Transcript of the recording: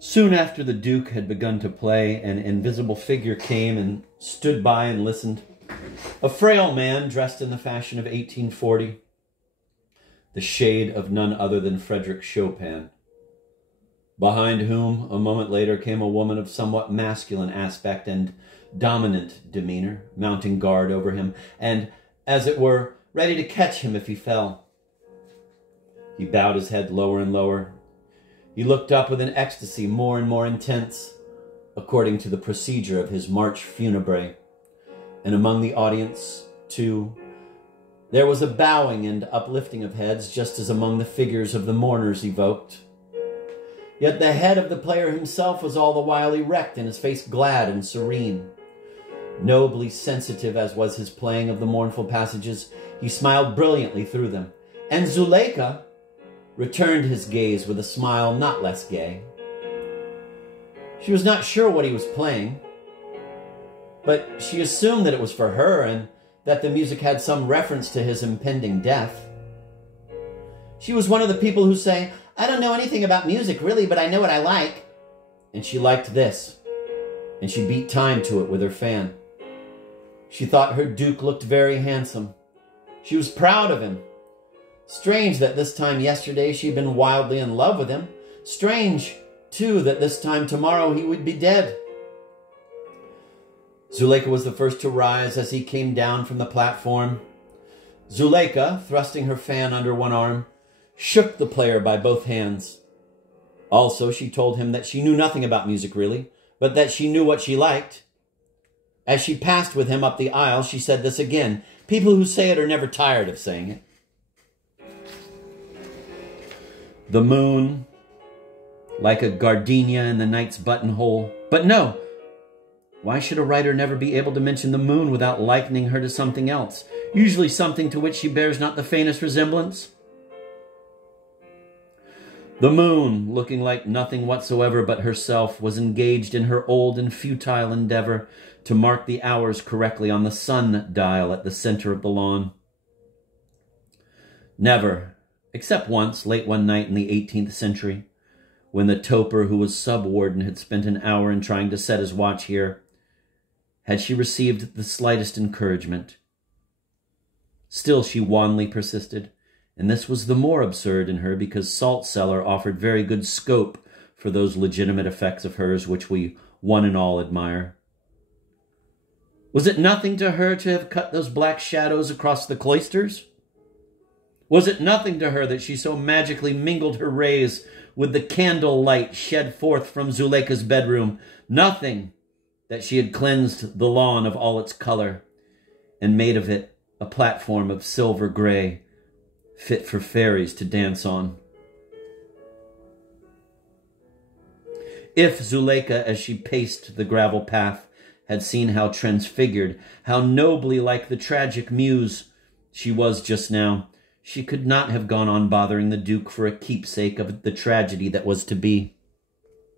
Soon after the Duke had begun to play, an invisible figure came and stood by and listened. A frail man dressed in the fashion of 1840, the shade of none other than Frederick Chopin, behind whom, a moment later, came a woman of somewhat masculine aspect and dominant demeanor, mounting guard over him, and, as it were, ready to catch him if he fell. He bowed his head lower and lower. He looked up with an ecstasy more and more intense, according to the procedure of his march funebre. And among the audience, too, there was a bowing and uplifting of heads, just as among the figures of the mourners evoked. Yet the head of the player himself was all the while erect, and his face glad and serene. Nobly sensitive as was his playing of the mournful passages, he smiled brilliantly through them. And Zuleika returned his gaze with a smile not less gay. She was not sure what he was playing, but she assumed that it was for her and that the music had some reference to his impending death. She was one of the people who say, "I don't know anything about music, really, but I know what I like." And she liked this, and she beat time to it with her fan. She thought her Duke looked very handsome. She was proud of him. Strange that this time yesterday she'd been wildly in love with him. Strange, too, that this time tomorrow he would be dead. Zuleika was the first to rise as he came down from the platform. Zuleika, thrusting her fan under one arm, shook the player by both hands. Also, she told him that she knew nothing about music really, but that she knew what she liked. As she passed with him up the aisle, she said this again. People who say it are never tired of saying it. The moon, like a gardenia in the night's buttonhole. But no! Why should a writer never be able to mention the moon without likening her to something else, usually something to which she bears not the faintest resemblance? The moon, looking like nothing whatsoever but herself, was engaged in her old and futile endeavor to mark the hours correctly on the sun dial at the center of the lawn. Never, except once, late one night in the 18th century, when the toper who was sub-warden had spent an hour in trying to set his watch here, had she received the slightest encouragement. Still she wanly persisted, and this was the more absurd in her because Salt Cellar offered very good scope for those legitimate effects of hers which we one and all admire. Was it nothing to her to have cut those black shadows across the cloisters? Was it nothing to her that she so magically mingled her rays with the candle light shed forth from Zuleika's bedroom? Nothing that she had cleansed the lawn of all its color and made of it a platform of silver gray, fit for fairies to dance on. If Zuleika, as she paced the gravel path, had seen how transfigured, how nobly like the tragic muse she was just now, she could not have gone on bothering the Duke for a keepsake of the tragedy that was to be.